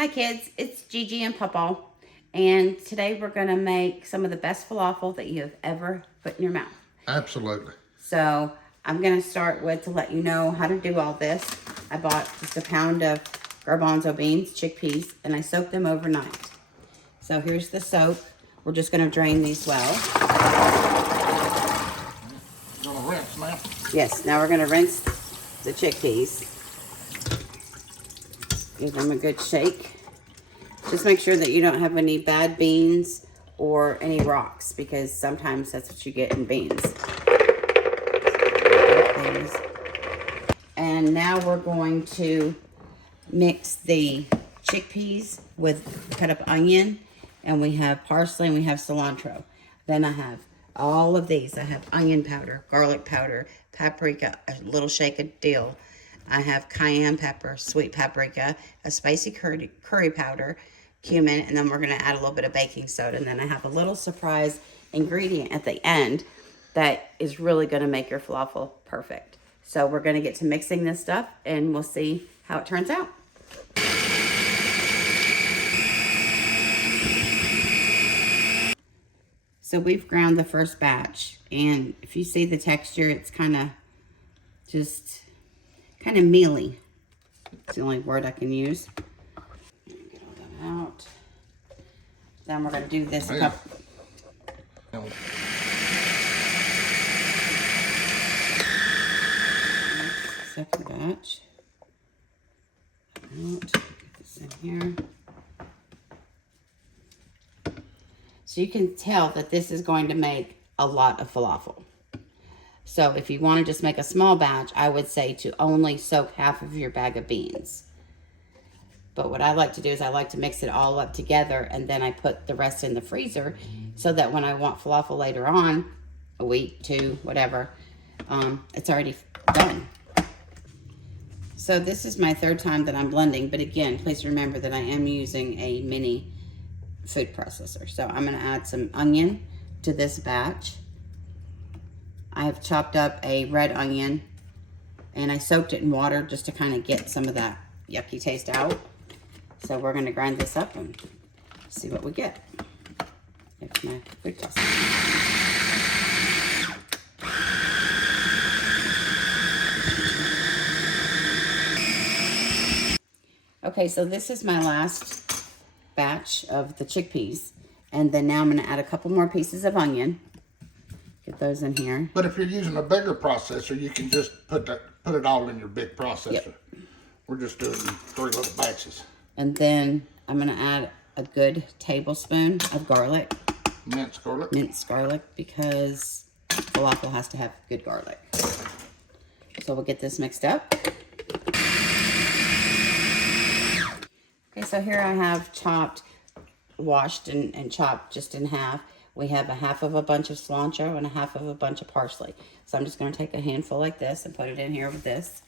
Hi kids, it's Gigi and Papa, and today we're going to make some of the best falafel that you have ever put in your mouth. Absolutely. So I'm going to start with, to let you know how to do all this, I bought just a pound of garbanzo beans, chickpeas, and I soaked them overnight. So here's the soak. We're just going to drain these well. You're gonna rinse now? Yes, now we're going to rinse the chickpeas. Give them a good shake. Just make sure that you don't have any bad beans or any rocks, because sometimes that's what you get in beans. And now we're going to mix the chickpeas with cut up onion, and we have parsley and we have cilantro. Then I have all of these. I have onion powder, garlic powder, paprika, a little shake of dill. I have cayenne pepper, sweet paprika, a spicy curry powder, cumin, and then we're going to add a little bit of baking soda. And then I have a little surprise ingredient at the end that is really going to make your falafel perfect. So we're going to get to mixing this stuff, and we'll see how it turns out. So we've ground the first batch, and if you see the texture, it's kind of mealy. It's the only word I can use. Get all that out. Then we're going to do this a couple. Second batch. Out. Get this in here. So you can tell that this is going to make a lot of falafel. So if you want to just make a small batch, I would say to only soak half of your bag of beans. But what I like to do is I like to mix it all up together, and then I put the rest in the freezer so that when I want falafel later on, a week, two, whatever, it's already done. So this is my third time that I'm blending, but again, please remember that I am using a mini food processor. So I'm going to add some onion to this batch. I have chopped up a red onion, and I soaked it in water just to kind of get some of that yucky taste out. So we're going to grind this up and see what we get. Here's my food processor. Okay, so this is my last batch of the chickpeas, and then now I'm going to add a couple more pieces of onion. Get those in here. But if you're using a bigger processor, you can just put it all in your big processor. Yep. We're just doing 3 little batches. And then I'm going to add a good tablespoon of garlic. Minced garlic. Minced garlic, because falafel has to have good garlic. So we'll get this mixed up. Okay, so here I have washed and chopped just in half. We have a half of a bunch of cilantro and a half of a bunch of parsley. So I'm just going to take a handful like this and put it in here with this.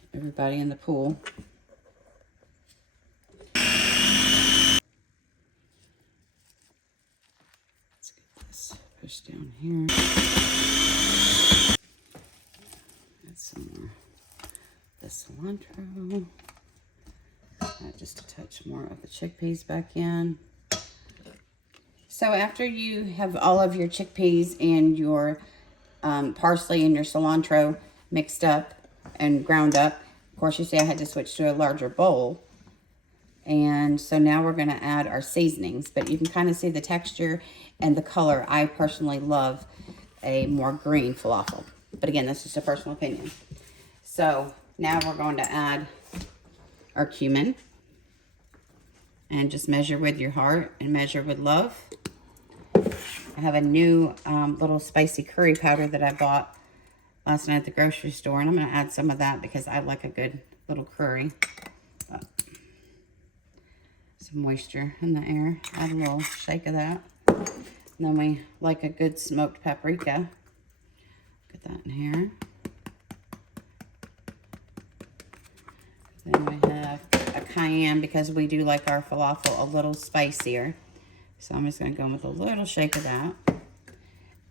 Get everybody in the pool. Let's get this pushed down here. Add some more of the cilantro. Add just a touch more of the chickpeas back in. So after you have all of your chickpeas and your parsley and your cilantro mixed up and ground up, of course you see I had to switch to a larger bowl. And so now we're going to add our seasonings, but you can kind of see the texture and the color. I personally love a more green falafel, but again, that's just a personal opinion. So now we're going to add our cumin, and just measure with your heart and measure with love. I have a new little spicy curry powder that I bought last night at the grocery store, and I'm going to add some of that because I like a good little curry. Some moisture in the air. Add a little shake of that. And then we like a good smoked paprika. Get that in here. Then we have a cayenne, because we do like our falafel a little spicier. So I'm just going to go in with a little shake of that.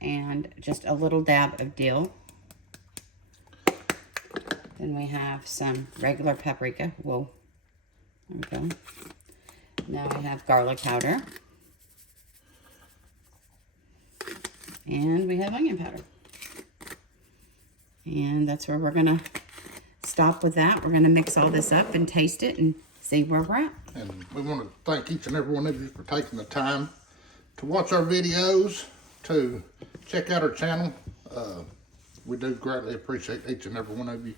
And just a little dab of dill. Then we have some regular paprika. Whoa. There we go. Now we have garlic powder. And we have onion powder. And that's where we're going to stop with that. We're going to mix all this up and taste it and see where we're at. And we want to thank each and every one of you for taking the time to watch our videos, to check out our channel. We do greatly appreciate each and every one of you.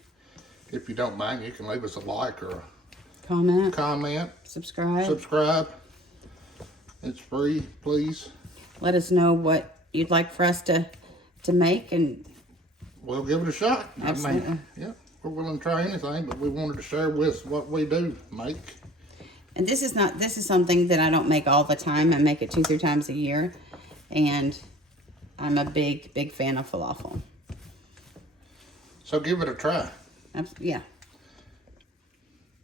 If you don't mind, you can leave us a like or a comment. Subscribe. It's free, please. Let us know what you'd like for us to make, and we'll give it a shot. Absolutely. I mean, yeah, we're willing to try anything, but we wanted to share with what we do make. And this is something that I don't make all the time. I make it 2-3 times a year, and I'm a big fan of falafel. So give it a try. Yeah.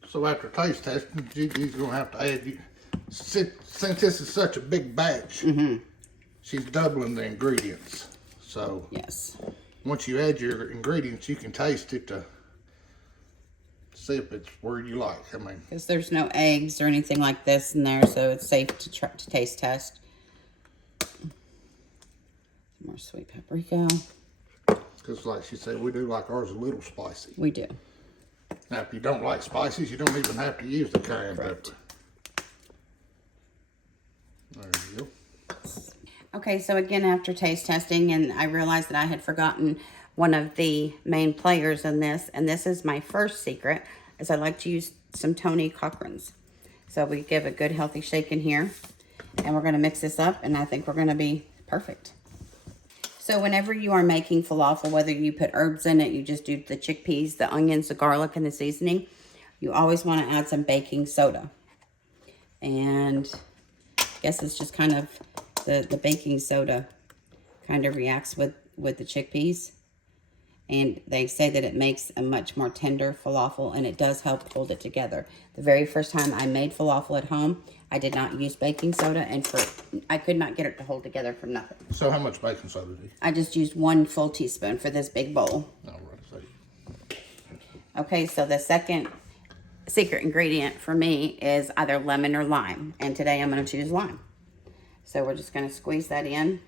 So after taste testing, Gigi's gonna have to add, since this is such a big batch, she's doubling the ingredients. So yes, once you add your ingredients, you can taste it to see if it's where you like. I mean, because there's no eggs or anything like this in there, so it's safe to taste test. More sweet paprika. Because like she said, we do like ours a little spicy. We do. Now, if you don't like spices, you don't even have to use the cayenne pepper. There you go. Okay, so again, after taste testing, and I realized that I had forgotten one of the main players in this, and this is my first secret, is I like to use some Tony Cochran's. So we give a good healthy shake in here, and we're going to mix this up, and I think we're going to be perfect. So whenever you are making falafel, whether you put herbs in it, you just do the chickpeas, the onions, the garlic, and the seasoning, you always want to add some baking soda. And I guess it's just kind of the baking soda kind of reacts with the chickpeas. And they say that it makes a much more tender falafel, and it does help hold it together. The very first time I made falafel at home, I did not use baking soda, and I could not get it to hold together for nothing. So how much baking soda do you? I just used 1 full teaspoon for this big bowl. All right. Okay, so the second secret ingredient for me is either lemon or lime, and today I'm going to choose lime. So we're just going to squeeze that in.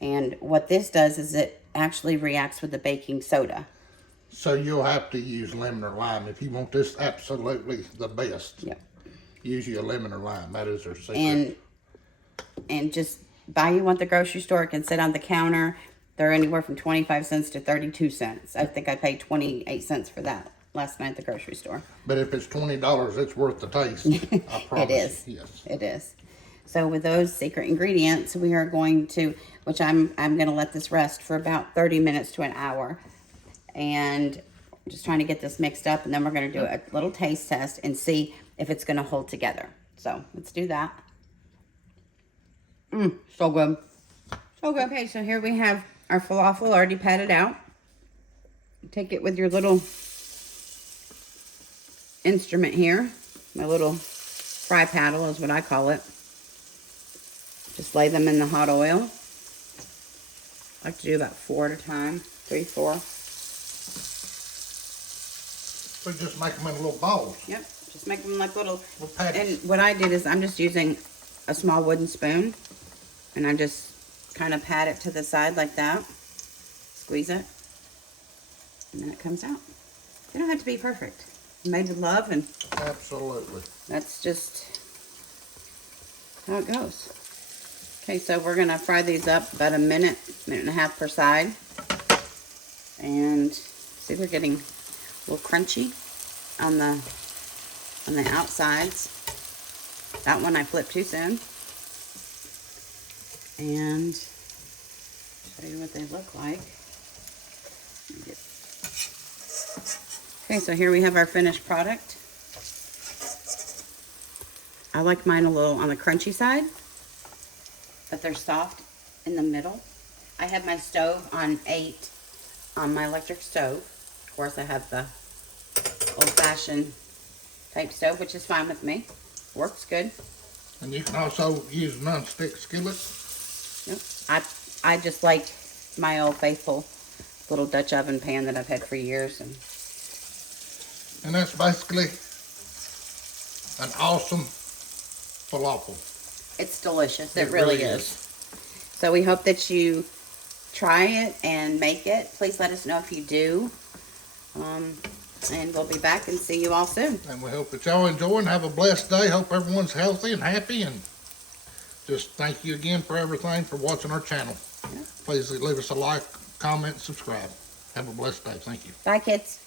And what this does is it actually reacts with the baking soda. So you'll have to use lemon or lime if you want this absolutely the best. Yep. Use your lemon or lime. That is their secret. And just buy you one at the grocery store. It can sit on the counter. They're anywhere from 25 cents to 32 cents. I think I paid 28 cents for that last night at the grocery store. But if it's $20, it's worth the taste. I promise. It is. Yes. It is. So with those secret ingredients, we are going to, which I'm going to let this rest for about 30 minutes to an hour. And just trying to get this mixed up. And then we're going to do a little taste test and see if it's going to hold together. So let's do that. So good. So good. Okay, so here we have our falafel already patted out. Take it with your little instrument here. My little fry paddle is what I call it. Just lay them in the hot oil. I like to do about 4 at a time. 3, 4. So just make them in little balls. Yep. Just make them like little patties. And what I did is I'm just using a small wooden spoon. And I just kind of pat it to the side like that. Squeeze it. And then it comes out. They don't have to be perfect. Made with love, and absolutely. That's just how it goes. Okay, so we're going to fry these up about a minute and a half per side. And see, they're getting a little crunchy on the outsides. That one I flipped too soon. And show you what they look like. Okay, so here we have our finished product. I like mine a little on the crunchy side, but they're soft in the middle. I have my stove on 8 on my electric stove. Of course, I have the old-fashioned type stove, which is fine with me. Works good. And you can also use non-stick skillet. Yep. I just like my old faithful little Dutch oven pan that I've had for years. And that's basically an awesome falafel. It's delicious. It really really is. So we hope that you try it and make it. Please let us know if you do. And we'll be back and see you all soon. And we hope that y'all enjoy and have a blessed day. Hope everyone's healthy and happy. And just thank you again for everything, for watching our channel. Yeah. Please leave us a like, comment, subscribe. Have a blessed day. Thank you. Bye, kids.